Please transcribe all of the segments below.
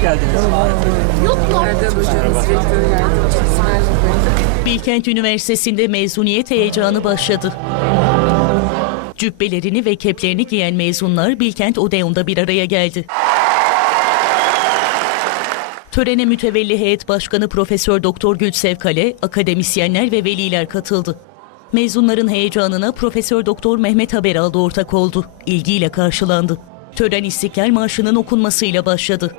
geldiniz. Yardımcısı Merve Bey. Bilkent Üniversitesi'nde mezuniyet heyecanı başladı. Cübbelerini ve keplerini giyen mezunlar Bilkent Odeon'da bir araya geldi. Törene mütevelli heyet başkanı Profesör Doktor Gülsev Kale, akademisyenler ve veliler katıldı. Mezunların heyecanına Profesör Doktor Mehmet Haberal da ortak oldu. İlgiyle karşılandı. Tören İstiklal Marşı'nın okunmasıyla başladı.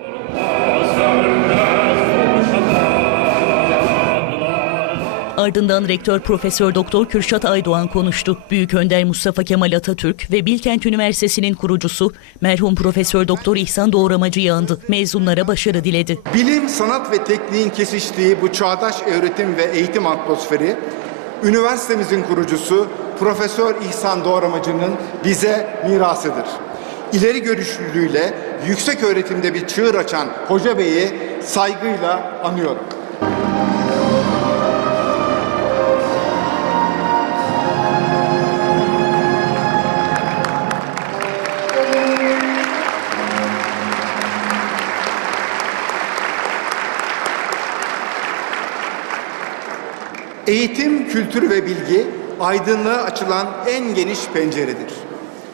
Ardından rektör Profesör Doktor Kürşat Aydoğan konuştu. Büyük Önder Mustafa Kemal Atatürk ve Bilkent Üniversitesi'nin kurucusu merhum Profesör Doktor İhsan Doğramacı'yı andı. Mezunlara başarı diledi. Bilim, sanat ve tekniğin kesiştiği bu çağdaş öğretim ve eğitim atmosferi, üniversitemizin kurucusu Profesör İhsan Doğramacı'nın bize mirasıdır. İleri görüşlülüğüyle yüksek öğretimde bir çığır açan Hoca Bey'i saygıyla anıyorum. Eğitim, kültür ve bilgi aydınlığa açılan en geniş penceredir.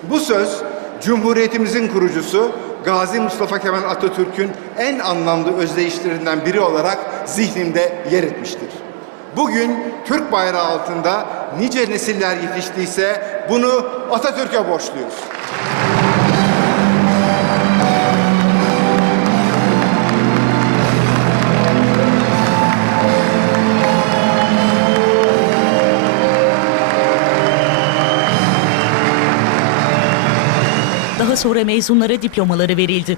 Bu söz Cumhuriyetimizin kurucusu Gazi Mustafa Kemal Atatürk'ün en anlamlı özdeyişlerinden biri olarak zihnimde yer etmiştir. Bugün Türk bayrağı altında nice nesiller yetiştiyse bunu Atatürk'e borçluyuz. Daha sonra mezunlara diplomaları verildi.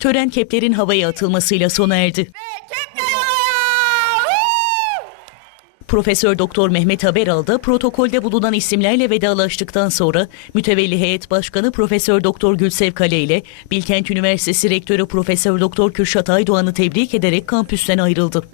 Tören keplerin havaya atılmasıyla sona erdi. Profesör Doktor Mehmet Haberal da protokolde bulunan isimlerle vedalaştıktan sonra mütevelli heyet başkanı Profesör Doktor Gülsev Kale ile Bilkent Üniversitesi Rektörü Profesör Doktor Kürşat Aydoğan'ı tebrik ederek kampüsten ayrıldı.